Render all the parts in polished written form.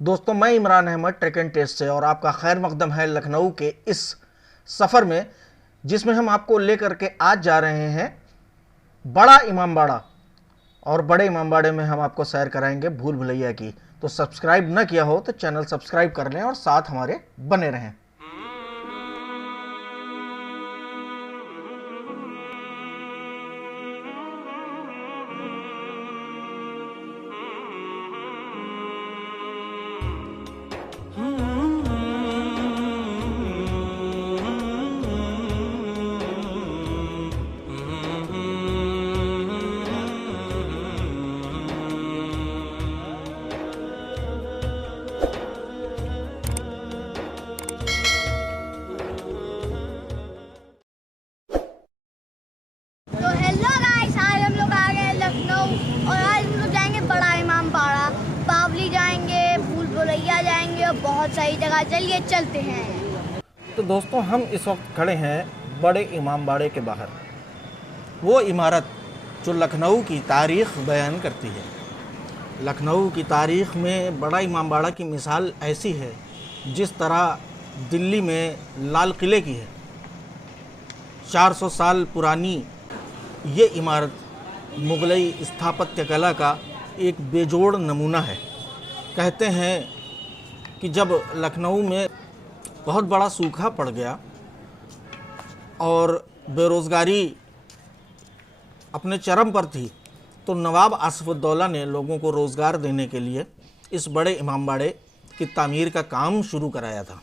दोस्तों, मैं Imran Ahmad track and test से और आपका खैर मकदम है लखनऊ के इस सफ़र में, जिसमें हम आपको लेकर के आज जा रहे हैं बड़ा इमामबाड़ा। और बड़े इमामबाड़े में हम आपको सैर कराएंगे भूल भुलैया की। तो सब्सक्राइब न किया हो तो चैनल सब्सक्राइब कर लें और साथ हमारे बने रहें। तो हेलो गाइस, आज हम लोग आ गए लखनऊ और आज हम लोग जाएंगे बड़ा इमामबाड़ा, बावली जाएंगे, भूल भुलैया जाएंगे और बहुत सारी जगह। चलिए चलते हैं। तो दोस्तों, हम इस वक्त खड़े हैं बड़े इमामबाड़े के बाहर। वो इमारत जो लखनऊ की तारीख़ बयान करती है। लखनऊ की तारीख़ में बड़ा इमामबाड़ा की मिसाल ऐसी है जिस तरह दिल्ली में लाल किले की है। 400 साल पुरानी ये इमारत मुग़लई स्थापत्य कला का एक बेजोड़ नमूना है। कहते हैं कि जब लखनऊ में बहुत बड़ा सूखा पड़ गया और बेरोज़गारी अपने चरम पर थी, तो नवाब आसिफ़ुद्दौला ने लोगों को रोज़गार देने के लिए इस बड़े इमामबाड़े की तामीर का काम शुरू कराया था।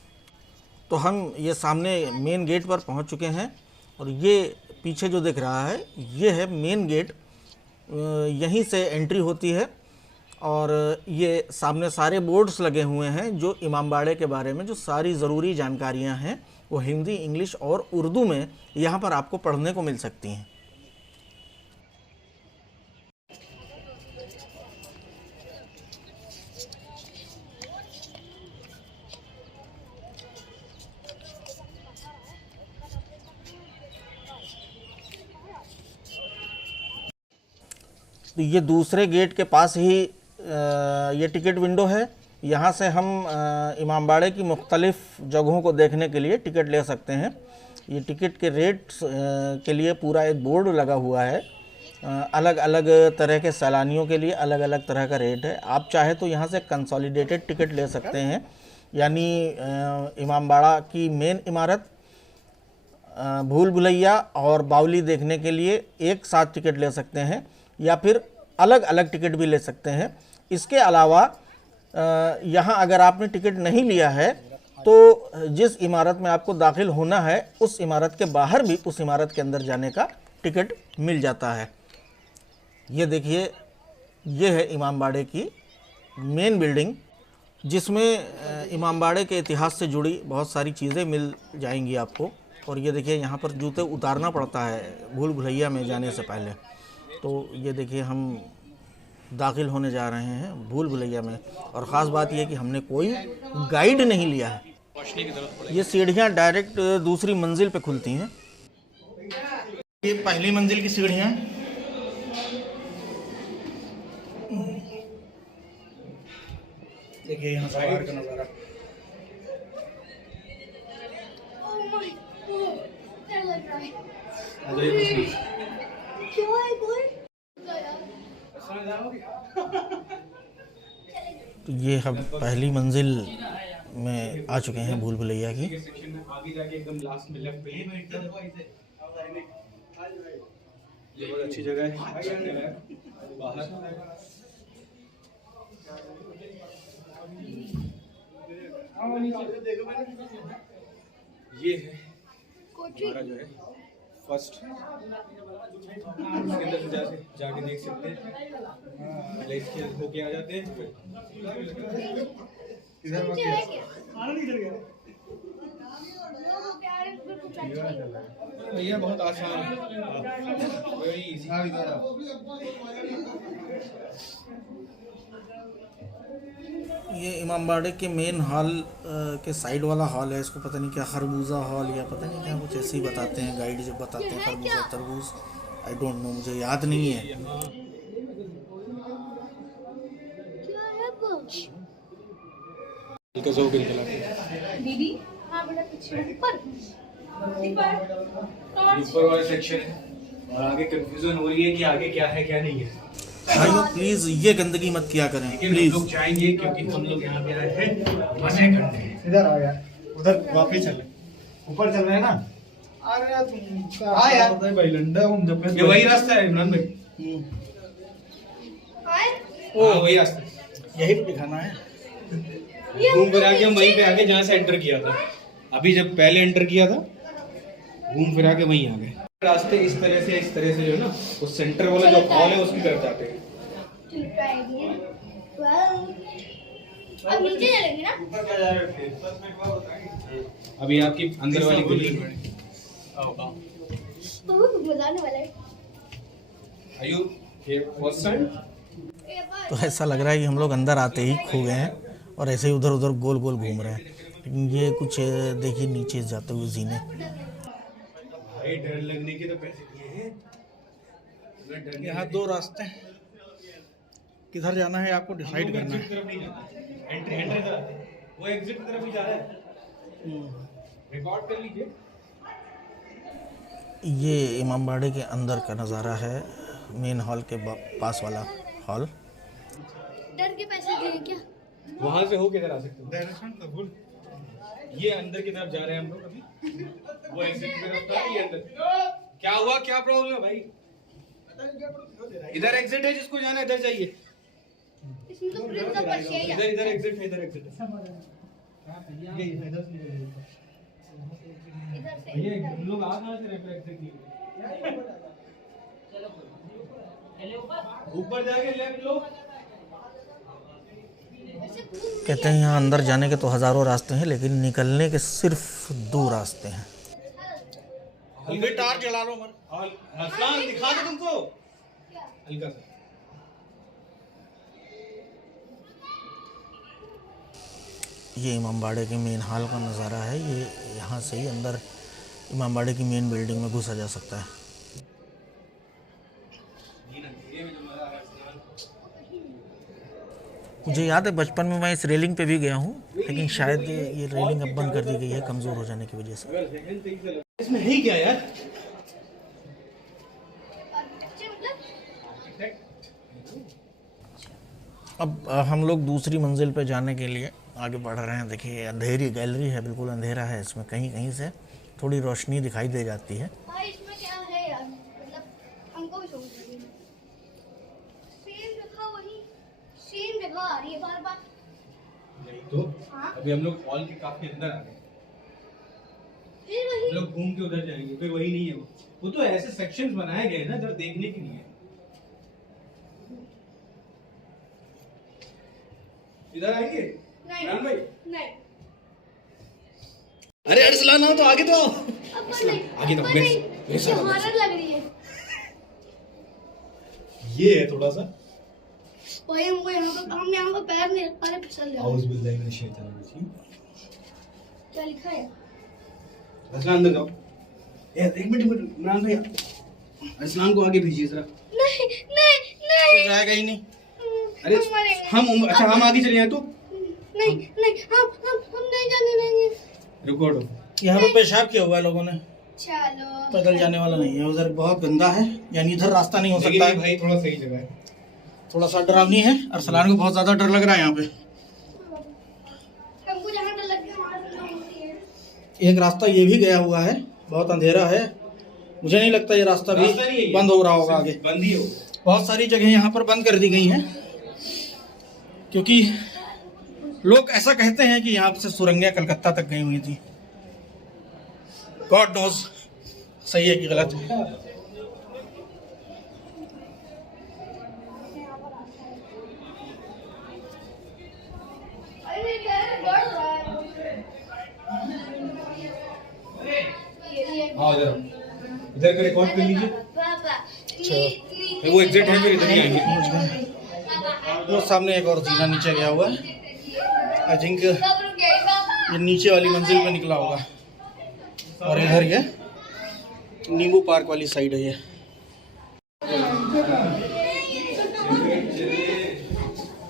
तो हम ये सामने मेन गेट पर पहुंच चुके हैं और ये पीछे जो दिख रहा है ये है मेन गेट। यहीं से एंट्री होती है और ये सामने सारे बोर्ड्स लगे हुए हैं जो इमामबाड़े के बारे में जो सारी ज़रूरी जानकारियां हैं वो हिंदी, इंग्लिश और उर्दू में यहाँ पर आपको पढ़ने को मिल सकती हैं। तो ये दूसरे गेट के पास ही ये टिकट विंडो है। यहाँ से हम इमामबाड़े की मुख्तलिफ़ जगहों को देखने के लिए टिकट ले सकते हैं। ये टिकट के रेट्स के लिए पूरा एक बोर्ड लगा हुआ है। अलग अलग तरह के सैलानियों के लिए अलग अलग तरह का रेट है। आप चाहे तो यहाँ से कंसोलिडेटेड टिकट ले सकते हैं, यानी इमामबाड़ा की मेन इमारत, भूल भुलैया और बावली देखने के लिए एक साथ टिकट ले सकते हैं, या फिर अलग अलग टिकट भी ले सकते हैं। इसके अलावा यहाँ अगर आपने टिकट नहीं लिया है तो जिस इमारत में आपको दाखिल होना है उस इमारत के बाहर भी उस इमारत के अंदर जाने का टिकट मिल जाता है। ये देखिए, ये है इमामबाड़े की मेन बिल्डिंग, जिसमें इमामबाड़े के इतिहास से जुड़ी बहुत सारी चीज़ें मिल जाएंगी आपको। और ये देखिए, यहाँ पर जूते उतारना पड़ता है भूल भुलैया में जाने से पहले। तो ये देखिए, हम दाखिल होने जा रहे हैं भूल भुलैया में। और ख़ास बात यह कि हमने कोई गाइड नहीं लिया है। ये सीढ़ियाँ डायरेक्ट दूसरी मंजिल पे खुलती हैं। ये पहली मंजिल की सीढ़ियाँ, देखिए यहाँ से बाहर का नज़ारा। तो ये हम पहली मंजिल में आ चुके हैं भूल भुलैया की। ये बहुत अच्छी जगह है बाहर। ये है हमारा जो है फर्स्ट, इसके अंदर जाके देख सकते हैं। पहले इसके होके आ जाते हैं। भैया बहुत आसान है, वेरी इजी। ये इमामबाड़े के मेन हॉल के साइड वाला हॉल है। इसको पता नहीं क्या खरबूजा हॉल या पता नहीं क्या कुछ ऐसे ही बताते हैं गाइड जब बताते हैं, खरबूजा तरबूज, आई डोंट नो, मुझे याद नहीं है। हल्का सा ऊपर चला दीदी हाँ बेटा पीछे ऊपर ऊपर वाला सेक्शन है और आगे कंफ्यूजन हो रही है कि आगे क्या है क्या नहीं है। भाइयों प्लीज ये गंदगी मत किया करें लेकिन हम प्लीज। लोग जाएंगे क्योंकि हम लोग यहाँ पे आए हैं मजे करने। इधर आ यार, उधर वापस चल, ऊपर चल रहे हैं ना। अरे यार तुम आ यार, भाई लंडा हूं जब ये वही रास्ता है इमरान भाई। हाँ वही रास्ता है। यही तो दिखाना है। घूम फिर आके हम वहीं पे आके जहाँ से एंटर किया था। अभी जब पहले एंटर किया था घूम फिर आके वहीं आ गए। रास्ते इस तरह से जो है ना उस सेंटर वाला जो हॉल है उसकी तरफ जाते हैं। अब नीचे चलेंगे ना। अभी आपकी अंदर वाली गली बहुत मजा आने वाला है। आयु ये फर्स्ट टाइम। तो ऐसा लग रहा है कि हम लोग अंदर आते ही खो गए हैं और ऐसे ही उधर उधर गोल गोल घूम रहे हैं। लेकिन ये कुछ देखिए नीचे जाते हुए जीने। भाई डर लगने के तो पैसे दिए हैं। यहाँ दो रास्ते हैं, किधर जाना है आपको डिसाइड करना है। एंट्री वो एग्जिट की तरफ ही जा रहा है। रिकॉर्ड कर लीजिए। ये इमामबाड़े के अंदर का नज़ारा है, मेन हॉल के पास वाला हॉल। डर के पैसे दिए क्या? वहां से होके इधर आ सकते हो। ये अंदर की तरफ जा रहे हैं हम लोग अभी। वो एग्जिट की तरफ था, ये अंदर। क्या हुआ, क्या प्रॉब्लम है भाई? इधर एग्जिट है, जिसको जाना है इधर जाइए। इसमें तो प्रिंस ऑफ पर्शिया ही है। इधर एग्जिट है, इधर एग्जिट है। इधर से ये लोग आ कहां से रहे हैं एग्जिट के लिए? ऊपर जाके लेफ्ट लो। कहते हैं यहाँ अंदर जाने के तो हज़ारों रास्ते हैं, लेकिन निकलने के सिर्फ 2 रास्ते हैं। हल्के टार जला लो मर। हसलान दिखा दो तुमको हल्का सा। ये इमामबाड़े के मेन हॉल का नज़ारा है। ये यहाँ से ही अंदर इमामबाड़े की मेन बिल्डिंग में घुसा जा सकता है। मुझे याद है बचपन में मैं इस रेलिंग पे भी गया हूँ, लेकिन शायद ये रेलिंग अब बंद कर दी गई है कमज़ोर हो जाने की वजह से। इसमें है ही क्या यार? अब हम लोग दूसरी मंजिल पे जाने के लिए आगे बढ़ रहे हैं। देखिए अंधेरी गैलरी है, बिल्कुल अंधेरा है। इसमें कहीं कहीं से थोड़ी रोशनी दिखाई दे जाती है। भाई इसमें क्या है यार, मतलब हमको भी समझ नहीं। सेम जगह वही सेम जगह आ रही है बार बार। नहीं तो अभी हम लोग हॉल के काफी अंदर आ गए। फिर वही हम लोग घूम के उधर जाएंगे, फिर वही नहीं है वो तो ऐसे सेक्शंस बनाए गए ना इधर देखने के लिए। इधर आएंगे इमरान भाई? नहीं अरे अरसलान आओ तो आगे तो आओ। अब नहीं आगे तो मेरे साथ आओ। हॉरर लग रही है। ये है थोड़ा सा भाई हमको हम यहाँ पर पैर नहीं रख पा रहे, फिसल जाओ। हाउस बिल्डिंग में शैतान रजीम। क्या लिखा है? अरसलान अंदर जाओ। एक मिनट इमरान भाई अरसलान को आगे भेजिए जरा। नहीं नहीं नहीं जाएगा ही नहीं। अरे अरे हम अच्छा हम आगे चले जाए तो नहीं नहीं हम नहीं जाने देंगे। रिकॉर्ड यहाँ पे पेशाब किया हुआ है लोगों ने, चलो पैदल जाने वाला नहीं है। उधर बहुत गंदा है, यानी इधर रास्ता नहीं हो सकता है। भाई थोड़ा सही जगह है। थोड़ा सा डरावनी है। अरसलान को बहुत ज्यादा डर लग रहा है यहाँ पे। हमको जहाँ डर लग गया वहाँ से ना होती है। एक रास्ता ये भी गया हुआ है, बहुत अंधेरा है। मुझे नहीं लगता ये रास्ता भी रास्ता नहीं है ये। बंद हो रहा होगा आगे। बंद ही हो। बहुत सारी जगह यहाँ पर बंद कर दी गई हैं, क्योंकि लोग ऐसा कहते हैं कि यहाँ से सुरंगें कलकत्ता तक गई हुई थी। गॉड नोज सही है कि गलत है। अरे यार डर रहा है। हाँ इधर का रिकॉर्ड कर लीजिए। पापा वो एग्जिट है, फिर इधर ही आएंगे। वो सामने एक और जीना नीचे गया हुआ है। आई थिंक ये नीचे वाली मंजिल पे निकला होगा। और इधर ये नींबू पार्क वाली साइड है।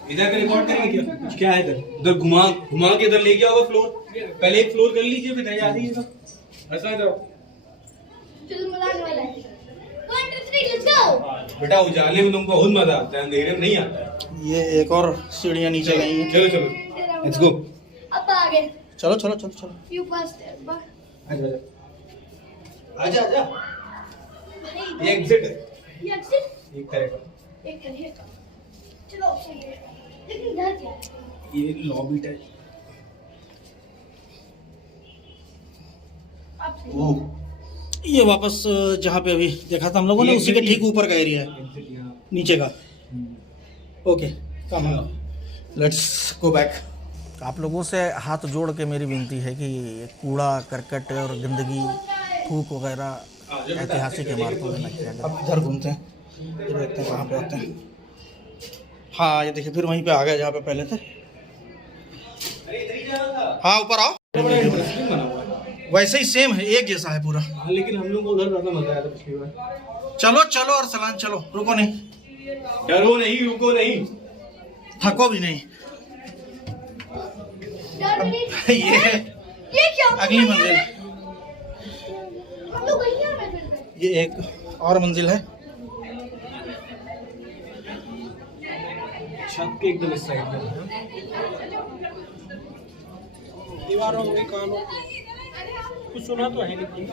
ये इधर रिकॉर्ड करेंगे क्या? कुछ क्या है इधर? उधर घुमा घुमा के इधर लेके आओगे फ्लोर। पहले एक फ्लोर कर लीजिए फिर आ जाइए सब। ऐसा इधर चलो मजाक वाला है। 1 2 3 लेट्स गो। बेटा उजाले में तुमको बहुत मजा आता है, अंधेरे में नहीं आता है। ये एक और सीढ़ियाँ नीचे गई हैं। चलो चलो लेट्स गो। अब आगे चलो चलो चलो चलो। यू पास आजा आजा आजा। ये एग्जिट है, ये एग्जिट एक तरह का। एक करिए का। चलो सही है। लेकिन इधर क्या? ये लॉबी टाइप। अब ये वापस जहाँ पे अभी देखा था हम लोगों ने, उसी के ठीक ऊपर का एरिया है, नीचे का। ओके कम है, लेट्स गो बैक। आप लोगों से हाथ जोड़ के मेरी विनती है कि कूड़ा करकट और गंदगी थूक वगैरह ऐतिहासिक इमारतों में न किया जाए। अब इधर घूमते हैं, ये देखते हैं कहाँ पे आते हैं। हाँ ये देखिए फिर वहीं पे आ गए जहाँ पे पहले थे। हाँ ऊपर आओ। बना हुआ है। वैसे ही सेम है, एक जैसा है पूरा। हाँ, लेकिन हम लोग को उधर ज्यादा मजा आया था पिछली बार। चलो चलो और सलान चलो, रुको नहीं, डरो नहीं, रुको नहीं, थको भी नहीं। डर नहीं। ये क्या? अगली मंजिल, हम लोग वहीं हैं फिर। ये एक और मंजिल है। छत के एकदम इस साइड में। दीवारों के कानों कुछ सुना तो है नहीं।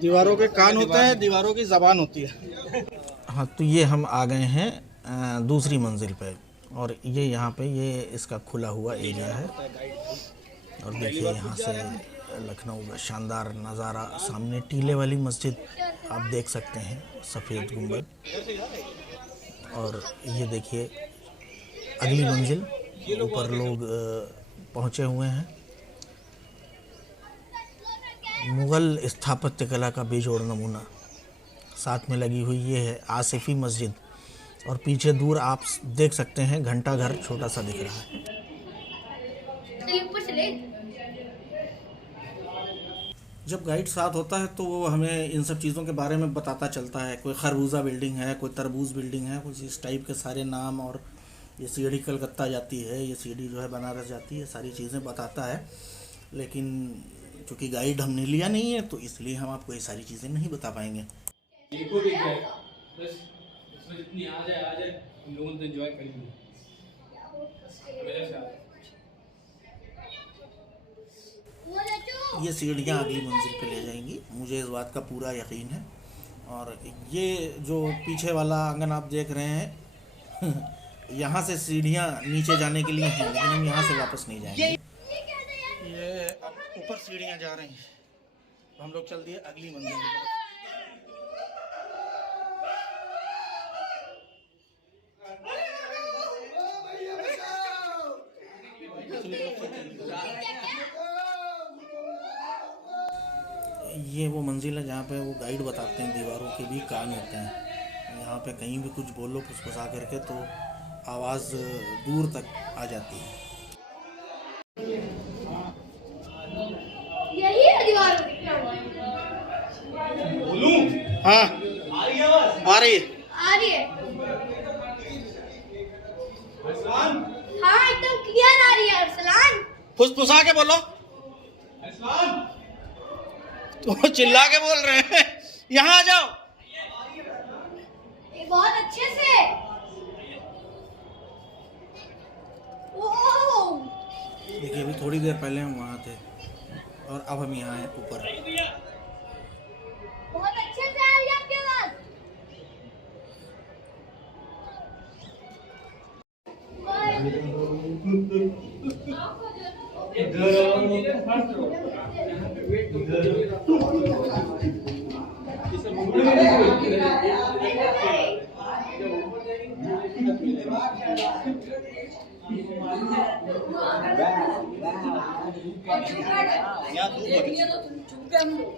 दीवारों के कान होते हैं, दीवारों की जबान होती है। हाँ तो ये हम आ गए हैं दूसरी मंजिल पे, और ये यहाँ पे ये इसका खुला हुआ एरिया है। और देखिए यहाँ से लखनऊ का शानदार नज़ारा, सामने टीले वाली मस्जिद आप देख सकते हैं, सफ़ेद गुंबद। और ये देखिए अगली मंजिल, ऊपर लोग पहुँचे हुए हैं। मुग़ल स्थापत्य कला का बेजोड़ नमूना साथ में लगी हुई ये है आसिफी मस्जिद, और पीछे दूर आप देख सकते हैं घंटा घर छोटा सा दिख रहा है। जब गाइड साथ होता है तो वो हमें इन सब चीज़ों के बारे में बताता चलता है। कोई खरबूजा बिल्डिंग है, कोई तरबूज बिल्डिंग है, कुछ इस टाइप के सारे नाम। और ये सीढ़ी कलकत्ता जाती है, ये सीढ़ी जो है बनारस जाती है, सारी चीज़ें बताता है। लेकिन चूँकि गाइड हमने लिया नहीं है तो इसलिए हम आपको ये सारी चीज़ें नहीं बता पाएंगे। देखो भी क्या है, बस इसमें जितनी आ जाए हम लोगों ने एंजॉय करेंगे। ये सीढ़ियाँ अगली मंजिल पे ले जाएंगी, मुझे इस बात का पूरा यकीन है। और ये जो पीछे वाला आंगन आप देख रहे हैं यहाँ से सीढ़ियाँ नीचे जाने के लिए हैं, लेकिन हम यहाँ से वापस नहीं जाएंगे। ये अब ऊपर सीढ़ियाँ जा रही हैं, तो हम लोग चल दिए अगली मंजिल की तरफ। ये वो मंजिल है जहाँ पे वो गाइड बताते हैं दीवारों के भी कान होते हैं। यहाँ पे कहीं भी कुछ बोलो फुसफुसा करके तो आवाज़ दूर तक आ जाती है। यही है दीवार। बोलूं? हाँ आ रही है आवाज? आ रही है। आ रही है। अरसलान, हाँ एकदम क्लियर आ रही है अरसलान। फुसफुसा के बोलो, अरसलान। तो चिल्ला के बोल रहे हैं। यहाँ आ जाओ। ये बहुत अच्छे से। ओह देखिए अभी थोड़ी देर पहले हम वहाँ थे और अब हम यहाँ हैं ऊपर। बहुत अच्छे से आ रही है आपकी आवाज।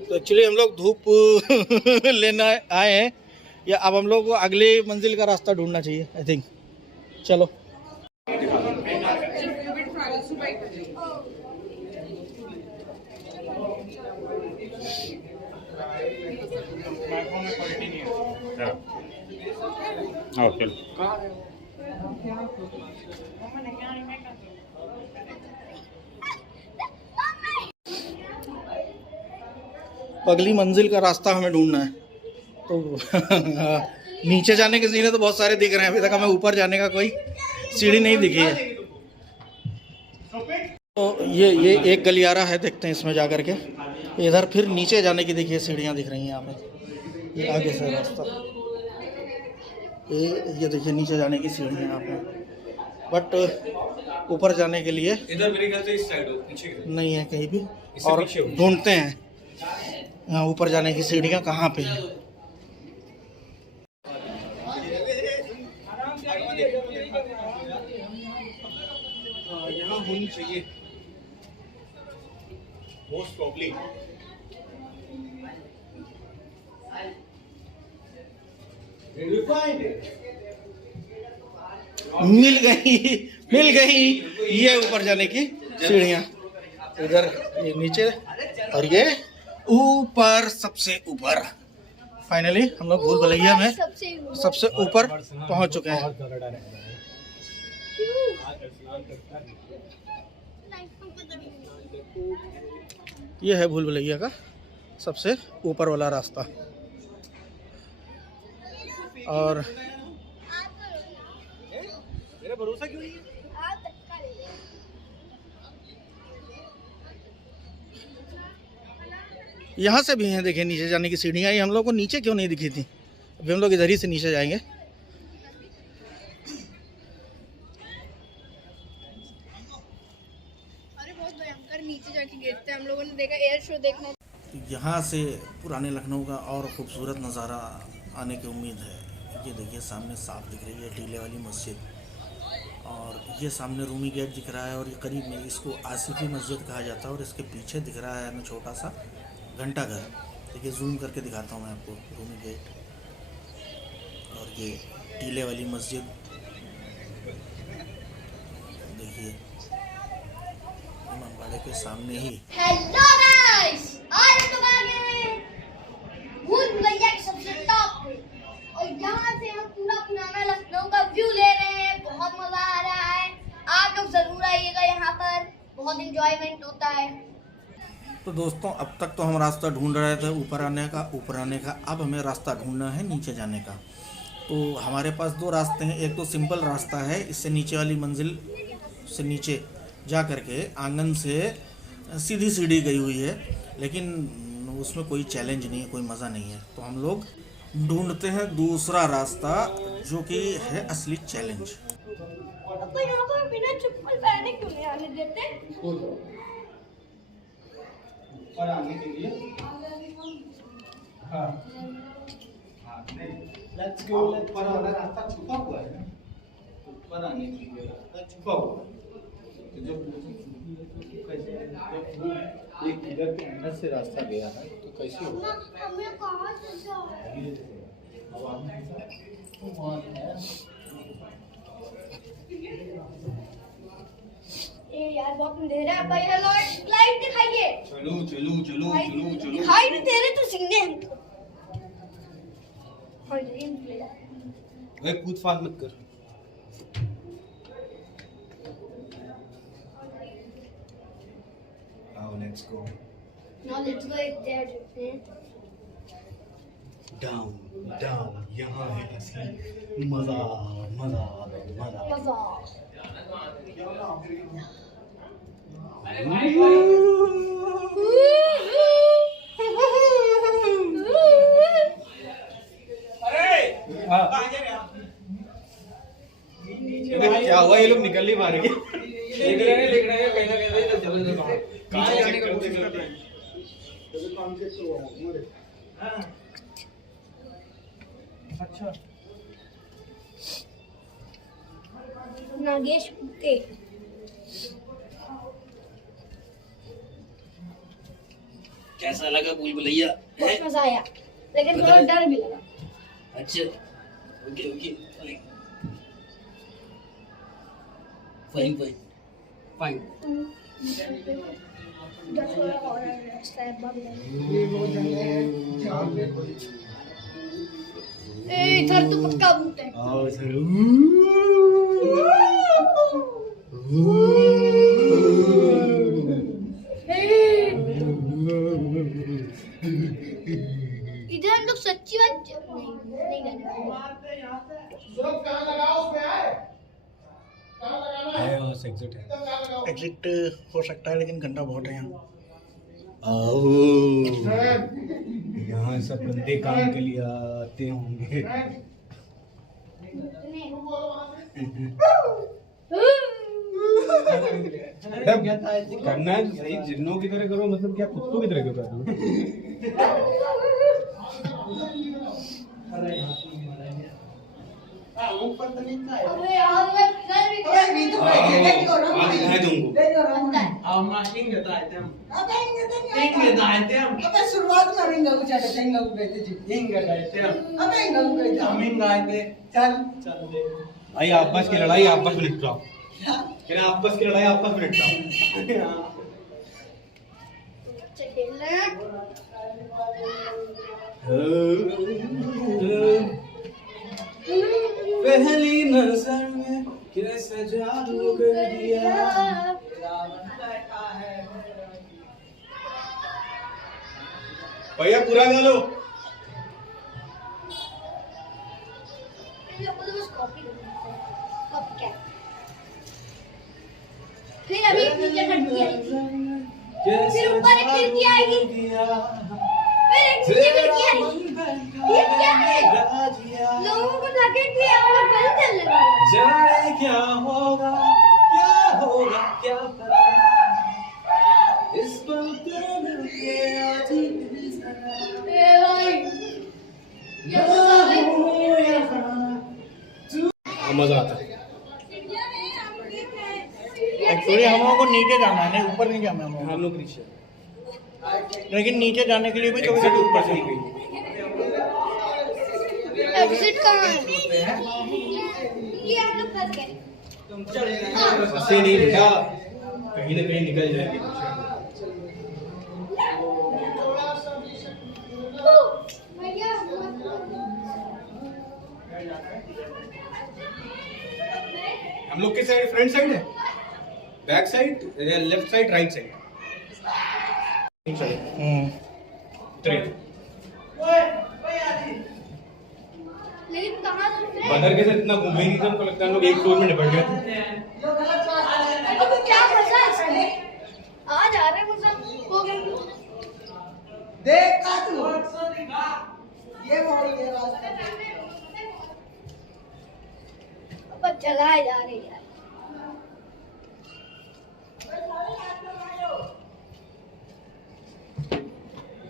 तो एक्चुअली हम लोग धूप लेना आए हैं, या अब हम लोग को अगले मंजिल का रास्ता ढूंढना चाहिए आई थिंक। चलो अगली मंजिल का रास्ता हमें ढूंढना है। तो नीचे जाने के सीढ़ी तो बहुत सारे दिख रहे हैं, अभी तक हमें ऊपर जाने का कोई सीढ़ी नहीं दिखी है। तो ये एक गलियारा है, देखते हैं इसमें जा कर के। इधर फिर नीचे जाने की देखिए सीढ़ियाँ दिख रही हैं यहाँ पे, ये आगे से रास्ता, ये देखिए नीचे जाने की सीढ़ियाँ यहाँ पे। बट ऊपर जाने के लिए इधर मेरे ख्याल से इस साइड हो, पीछे नहीं है कहीं भी, इससे और पीछे हो। ढूंढते हैं यहाँ ऊपर जाने की सीढ़ियाँ कहाँ पे हैं। यहाँ होनी चाहिए मोस्ट प्रॉब्ली। मिल गई ये ऊपर जाने की सीढ़ियाँ। इधर ये नीचे और ये ऊपर, सबसे ऊपर। फाइनली हम लोग भूल भुलैया में सबसे ऊपर पहुंच चुके हैं। ये है भूल भुलैया का सबसे ऊपर वाला रास्ता। और मेरा भरोसा क्यों नहीं है? यहाँ से भी हैं, देखिए नीचे जाने की सीढ़ियाँ। ये हम लोग को नीचे क्यों नहीं दिखी थी, अभी हम लोग इधर ही से नीचे जाएंगे। अरे बहुत भयंकर नीचे जाके गिरते हैं। हम लोगों ने देखा एयर शो देखना। यहाँ से पुराने लखनऊ का और खूबसूरत नज़ारा आने की उम्मीद है। ये देखिए सामने साफ दिख रही है टीले वाली मस्जिद, और ये सामने रूमी गेट दिख रहा है, और ये करीब में इसको आसिफी मस्जिद कहा जाता है। और इसके पीछे दिख रहा है हमें छोटा सा घंटा घर। देखिए जूम करके दिखाता हूँ मैं आपको, रूमी गेट और ये टीले वाली मस्जिद देखिए इमामबाड़े के सामने ही। हेलो गाइस, आज हम लोग आ गए हैं भूल भुलैया के सबसे टॉप पे, और यहाँ से हम पूरा पुराना लखनऊ का व्यू ले रहे हैं। बहुत मजा आ रहा है, आप लोग जरूर आइएगा, यहाँ पर बहुत एंजॉयमेंट होता है। तो दोस्तों अब तक तो हम रास्ता ढूंढ रहे थे ऊपर आने का, अब हमें रास्ता ढूंढना है नीचे जाने का। तो हमारे पास दो रास्ते हैं। एक तो सिंपल रास्ता है, इससे नीचे वाली मंजिल से नीचे जा कर के आंगन से सीधी सीढ़ी गई हुई है, लेकिन उसमें कोई चैलेंज नहीं है, कोई मज़ा नहीं है। तो हम लोग ढूंढते हैं दूसरा रास्ता, जो कि है असली चैलेंज। तो यहाँ पर बिना चप्पल पहने क्यों नहीं आने देते? और आने के लिए हाँ लेट्स गो। ऊपर वाला रास्ता छुपा हुआ है, ऊपर आने के लिए रास्ता छुपा हुआ है। तो जब एक इधर के अंदर से रास्ता गया है तो कैसे होगा? हमें कहाँ से जाए? ए यार बहुत अंधेरा है भाई, हेलो लाइट दिखाइए। चलो चलो चलो चलो चलो। दिखाई नहीं दे रहे तो सीने हमको। और ये निकलेगा। भाई कूद फाद मत कर। आओ let's go. Now let's go there. Down down, यहाँ है असली मजा मजा मजा। मजा। क्या हुआ, ये लोग निकल नहीं पा रहे? लिख रहे हैं कहीं ना कहीं। कहाँ जाने का कोशिश करते हैं? अच्छा नागेश कुत्ते। कैसा लगा भूल भुलैया? बहुत मजा आया, लेकिन थोड़ा डर भी लगा। अच्छा okay okay fine fine fine. इधर तो पक्का भूत है। आओ सर। इधर हम लोग सच्ची बात नहीं करने एग्जिट हो सकता है लेकिन घंटा बहुत है यहाँ। यहाँ सब बंदे काम के लिए आते होंगे। करना है तो सही जिन्नों की तरह करो, मतलब क्या कुत्तों की तरह क्यों कर रहे हो? अबे यार मैं फिर भी आदि है तुमको। सुरुवात में रिंगा को चले तेंगा को कहते जी हिंगा कहते हैं अब हिंगा को कहते हम हिंगा आएंगे चल भाई आपस की लड़ाई आपस में निपटाओ। क्या आपस की लड़ाई आपस में निपटाओ। बच्चे खेल रहे हैं। पहली नजर में कैसे जादू कर दिया। भैया पूरा गा लो। इन लोगों को तो बस कॉपी करना है। कॉपी क्या? फिर अभी एक नीचे खिड़की आएगी। फिर ऊपर एक खिड़की आएगी। फिर एक नीचे खिड़की आएगी। ये क्या है? लोगों को लगे कि और बंद चलने वाला है। जाने क्या होगा क्या पता। इस पल पे मिलके आज ए भाई ये तो साले मजा आता है। एक्चुअली हम लोगों को नीचे जाना है, नहीं ऊपर नहीं जाना है हम लोग नीचे, लेकिन नीचे जाने के लिए भी कभी एग्जिट कभी ऊपर से ही गई। एग्जिट कहाँ है? ये हम लोग फंस गए। ऐसे नहीं बेटा, कहीं ना कहीं निकल जाएगी। भैया हम लोग के साइड फ्रंट साइड है, back side, left side, right side. लेकिन कहाँ से? बदर के साथ इतना घूमे नहीं था, हमको लगता है हम लोग एक फ्लोर में निपट गए थे। तो क्या मजा है इसमें? आज आ रहे मजा हो गया। देख का तू ये मोड़ी ये रास्ता अब जलाए जा रहे यार।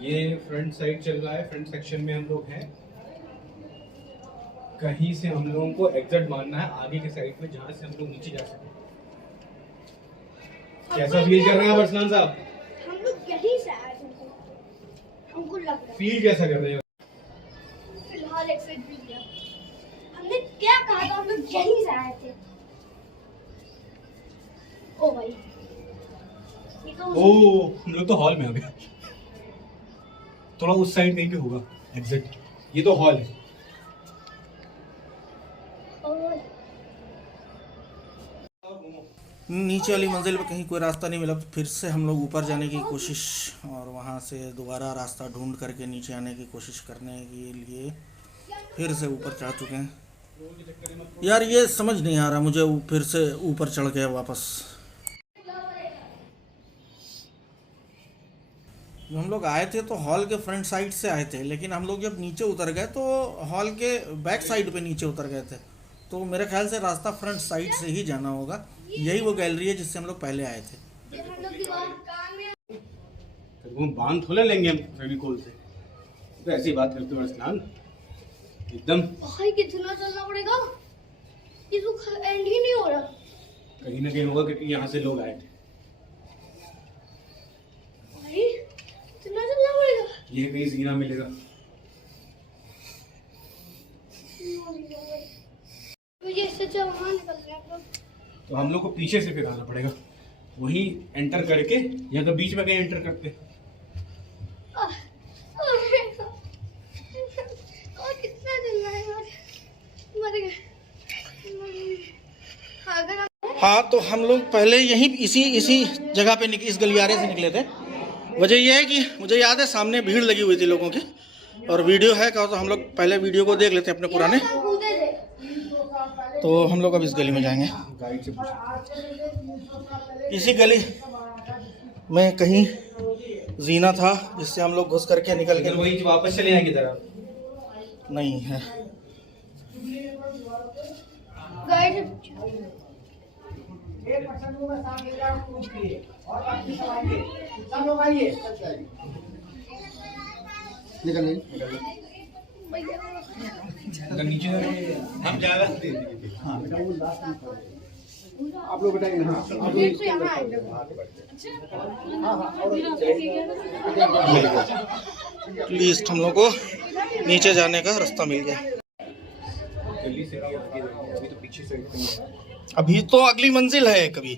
ये फ्रंट साइड चल रहा है, फ्रंट सेक्शन में हम लोग हैं। कहीं से हम लोगों को एग्जिट मारना है आगे के साइड में, जहां से हम लोग नीचे जा सकें। कैसा फील कर रहे हैं बरसान साहब? हम लोग यहीं से आए थे, हमको लग रहा है। फील कैसा कर रहे हैं? फिलहाल एक्साइट भी किया। हमने क्या कहा था? हम लोग यहीं से आए थे। ओ भाई ये तो ओ, हम लोग तो हॉल में आ गए। थोड़ा उस साइड कहीं पे होगा एग्जिट। ये तो हॉल है। नीचे वाली मंजिल पे कहीं कोई रास्ता नहीं मिला, तो फिर से हम लोग ऊपर जाने की कोशिश और वहाँ से दोबारा रास्ता ढूंढ करके नीचे आने की कोशिश करने के लिए फिर से ऊपर चढ़ चुके हैं। यार ये समझ नहीं आ रहा मुझे, फिर से ऊपर चढ़ गए वापस। हम लोग आए थे तो हॉल के फ्रंट साइड से आए थे, लेकिन हम लोग जब नीचे उतर गए तो हॉल के बैक साइड पे नीचे उतर गए थे। तो मेरे ख्याल से रास्ता फ्रंट साइड से ही जाना होगा। यही वो गैलरी है जिससे हम लोग पहले आए थे। हम लोग दीवार वो बांध थोड़े लेंगे हम फेविकोल से। तो ऐसी बात करते हो अरसलान, एकदम भाई कितना चलना पड़ेगा? ये तो एंड ही नहीं हो रहा। कहीं ना कहीं होगा, क्योंकि यहाँ से लोग आए थे। भाई कितना चलना पड़ेगा? ये कहीं जीना मिलेगा। मुझे इससे अच्छा वहाँ निकल रहे हैं हम लोग। तो हम लोग को पीछे से फिर आना पड़ेगा, वहीं एंटर करके, या तो बीच में कहीं एंटर करते। और कितना चलना है? मर गए। हाँ, तो हम लोग पहले यहीं इसी जगह पे इस गलियारे से निकले थे। वजह यह है कि मुझे याद है सामने भीड़ लगी हुई थी लोगों की, और वीडियो है क्या, तो हम लोग पहले वीडियो को देख लेते हैं अपने पुराने। तो हम लोग अब इस गली में जाएंगे। इसी गली में कहीं जीना था जिससे हम लोग घुस करके निकल के वही वापस चले आएंगे तरह नहीं है। नीचे हम जा रहे थे। आप लोग बताइए। हाँ, आप प्लीज हम लोग को नीचे जाने का रास्ता मिल गया। जल्दी से अभी तो पीछे से अभी तो अगली मंजिल है, कभी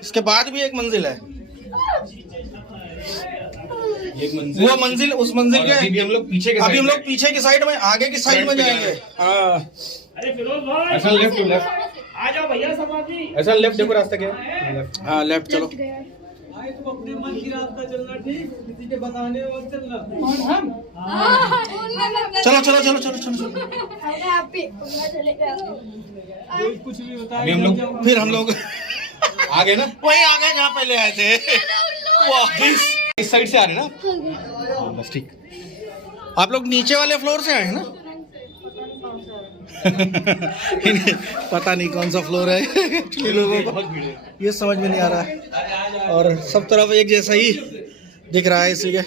इसके बाद भी एक मंजिल है। एक मंजिल, वो मंजिल, उस मंजिल के अभी हम लोग पीछे अभी हम लोग पीछे की साइड में, आगे की साइड में जाएंगे। हाँ, ऐसा लेफ्ट टू लेफ्ट आ जाओ भैया समाधि। ऐसा लेफ्ट देखो रास्ता क्या है। हाँ लेफ्ट चलो। तुम अपने मन की रास्ता चलना, ठीक, किसी के बताने मत चलना। चलो चलो चलो चलो चलो चलो। कुछ भी बता। अभी हम लोग फिर हम लोग आ गए ना, वहीं आ गए जहाँ पहले आए थे। इस साइड से आ रहे ना। बस ठीक। आप लोग नीचे वाले फ्लोर से आए हैं ना? पता नहीं कौन सा फ्लोर है एक्चुअली, लोगों को ये समझ में नहीं आ रहा है, और सब तरफ एक जैसा ही दिख रहा है इसलिए।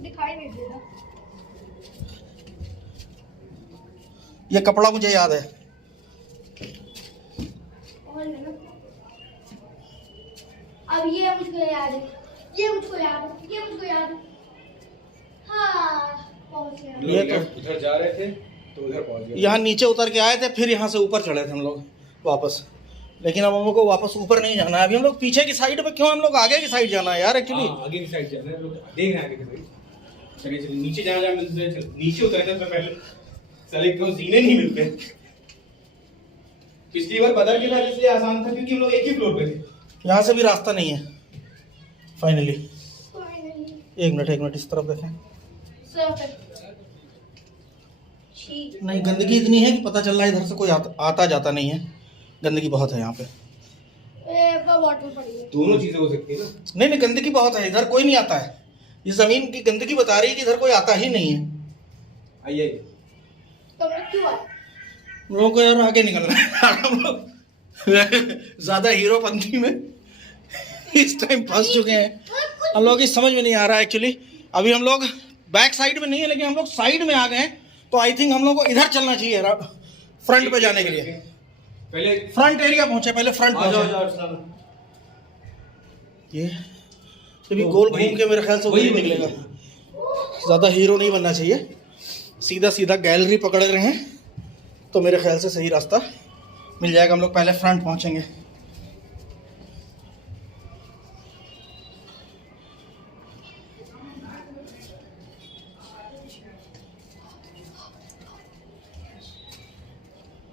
दिखाई नहीं दे रहा। ये कपड़ा मुझे याद है। अब ये मुझको याद है, ये मुझको याद है, ये मुझको याद है। हाँ, पहुंच गया। ये तो उधर जा रहे थे तो उधर पहुंच गए। यहाँ नीचे उतर के आए थे, फिर यहाँ से ऊपर चढ़े थे हम लोग वापस। लेकिन अब हम लोग को वापस ऊपर नहीं जाना है, अभी हम लोग पीछे की साइड पे। क्यों हम लोग आगे की साइड जाना है यार एक्चुअली? आगे की साइड जाना है, लोग देख रहे हैं आगे की साइड। चलिए चलिए, नीचे जहाँ जहाँ मिलते हैं नीचे उतरने से पहले चले, क्यों जीने नहीं मिलते। पिछली बार बदल के था इसलिए आसान था क्योंकि हम लोग एक ही फ्लोर पे थे। यहाँ से भी रास्ता नहीं है फाइनली। एक मिनट इस तरफ देखें। नहीं, गंदगी इतनी है कि पता चल रहा है इधर से कोई आता जाता नहीं है। गंदगी बहुत है यहाँ पे। दोनों चीजें हो सकती है ना। नहीं, गंदगी बहुत है, इधर कोई नहीं आता है। ये जमीन की गंदगी बता रही है कि इधर कोई आता ही नहीं है। आइए हम लोगों को यार आगे निकलना है। हम लोग ज्यादा हीरोपंती में इस टाइम फंस चुके हैं। हम लोग की समझ में नहीं आ रहा है एक्चुअली। अभी हम लोग बैक साइड में नहीं है, लेकिन हम लोग साइड में आ गए हैं। तो आई थिंक हम लोग को इधर चलना चाहिए फ्रंट पे जाने के लिए। पहले फ्रंट एरिया पहुंचे, पहले फ्रंट पहुंचे। ये भी गोल घूम के मेरे ख्याल से वही निकलेगा। ज्यादा हीरो नहीं बनना चाहिए, सीधा सीधा गैलरी पकड़ रहे हैं तो मेरे ख्याल से सही रास्ता मिल जाएगा। हम लोग पहले फ्रंट पहुंचेंगे।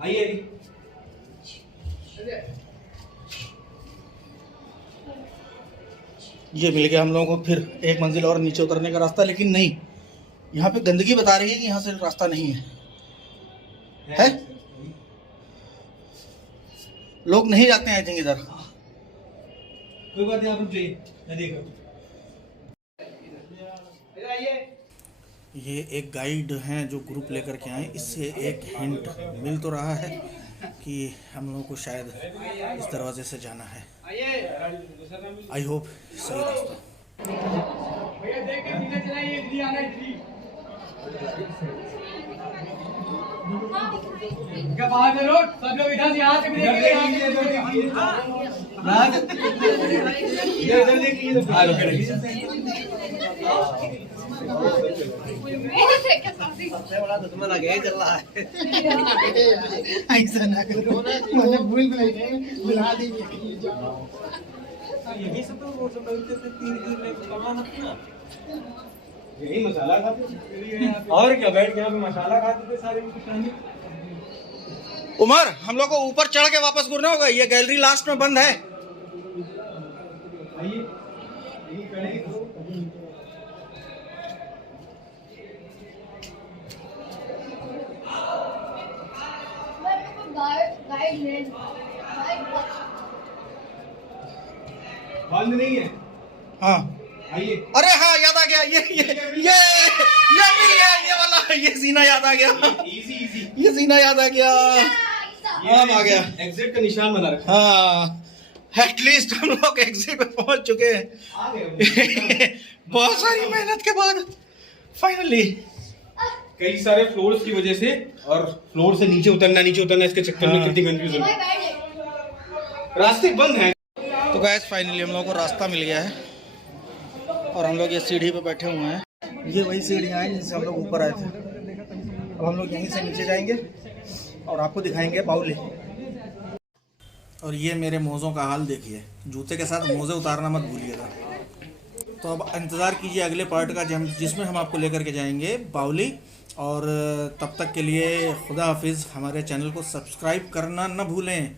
आइए ये मिल गया हम लोगों को फिर एक मंजिल और नीचे उतरने का रास्ता। लेकिन नहीं, यहाँ पे गंदगी बता रही है कि यहाँ से रास्ता नहीं है। लोग नहीं जाते हैं आई थिंक इधर। कोई बात नहीं, आप रुक जाइए, मैं देख रहा हूँ। ये एक गाइड हैं जो ग्रुप लेकर के आए। इससे एक हिंट मिल तो रहा है कि हम लोगों को शायद इस दरवाजे से जाना है। आई होप सही रास्ता। क्या बाहर में रोड सब लोग इधर से यहाँ से भी देखेंगे। सबसे बड़ा दुश्मन आगे चल रहा है। ऐसा ना करो, मुझे भूल गई, बुला दीजिए। यही सब तो वो सब तीन दिन में कमा मत ना। यही मसाला खाते और क्या, बैठ के यहाँ पे मसाला खाते थे सारे। उमर, हम लोग को ऊपर चढ़ के वापस घूरना होगा, ये गैलरी लास्ट में बंद है। आइए, यही खड़े हैं। बंद नहीं है। हाँ, आइए। अरे हाँ, याद आ गया, ये मिल गया, ये वाला, ये सीना याद आ गया, इजी इजी। ये सीना याद आ गया। अब आ गया, एग्जिट का निशान बना रखा हाँ, एटलीस्ट हम लोग एग्जिट पे पहुंच चुके हैं। आ गए। बहुत सारी मेहनत के बाद फाइनली। कई सारे फ्लोर्स की वजह से, और फ्लोर से नीचे उतरना इसके चक्कर में कितनी कंफ्यूजन है। रास्ते बंद हैं। तो गैस फाइनली हम लोग को रास्ता मिल गया है और हम लोग ये सीढ़ी पे बैठे हुए हैं। ये वही सीढ़ियाँ हैं जिनसे हम लोग ऊपर आए थे। अब हम लोग यहीं से नीचे जाएंगे और आपको दिखाएंगे बाउली। और ये मेरे मोज़ों का हाल देखिए, जूते के साथ मोज़े उतारना मत भूलिएगा। तो अब इंतज़ार कीजिए अगले पार्ट का, जिसमें हम आपको लेकर के जाएंगे बाउली। और तब तक के लिए खुदा हाफिज़। हमारे चैनल को सब्सक्राइब करना न भूलें।